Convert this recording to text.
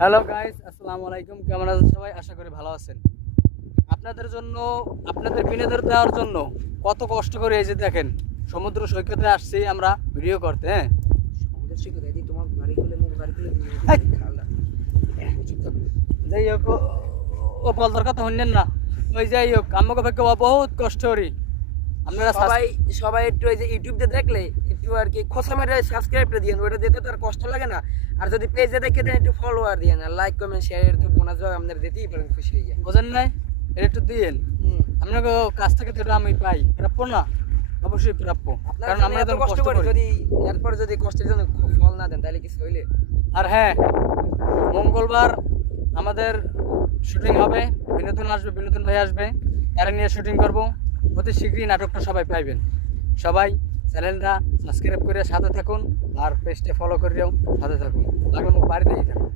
Hello guys, আসসালামু আলাইকুম। কেমন আছেন সবাই? আশা করি ভালো আছেন। আপনাদের জন্য, আপনাদের বিনোদন দেওয়ার জন্য কত কষ্ট করে এই যে দেখেন সমুদ্র সৈকতে আসছি আমরা ভিডিও করতে। হ্যাঁ, সমুদ্র সৈকত এদি তোমার গাড়ি খুলে মুখ গাড়ি খুলে এই! খালা যাই হোক, ও বলতার কথা শুনলেন না। ওই যাই হোক, আমাকে ভাগ্য বহুত কষ্ট করি। আপনারা সবাই সবাই একটু এই যে ইউটিউবে দেখলে একটু আর কি খোসা মেরে সাবস্ক্রাইবটা দিয়ে ওটা দিতে তো আর কষ্ট লাগে না। আর যদি পেজে দেখে দেন একটু ফলোয়ার দিয়ে না, লাইক কমেন্ট শেয়ার তো বোনাস ভাবে আপনারা দিতেই পারেন, খুশি হয়ে যায়। বোঝেন নাই, এটা একটু দিয়েন। হুম, আপনাকে কাছ থেকে তো এটা আমি পাই, প্রাপ্য না? অবশ্যই প্রাপ্য, আপনারা কারণ আমরা এত যখন কষ্ট করে যদি এরপর যদি কষ্টের জন্য ফল না দেন তাহলে কিছু হইলে। আর হ্যাঁ, মঙ্গলবার আমাদের শুটিং হবে, বিনোদন আসবে, বিনোদন ভাই আসবে, এরা নিয়ে শুটিং করব। অতি শীঘ্রই নাটকটা সবাই পাইবেন। সবাই চ্যানেলটা সাবস্ক্রাইব করে সাথে থাকুন, আর পেজটা ফলো করেও সাথে থাকুন। এখন বাড়িতেই থাকুন।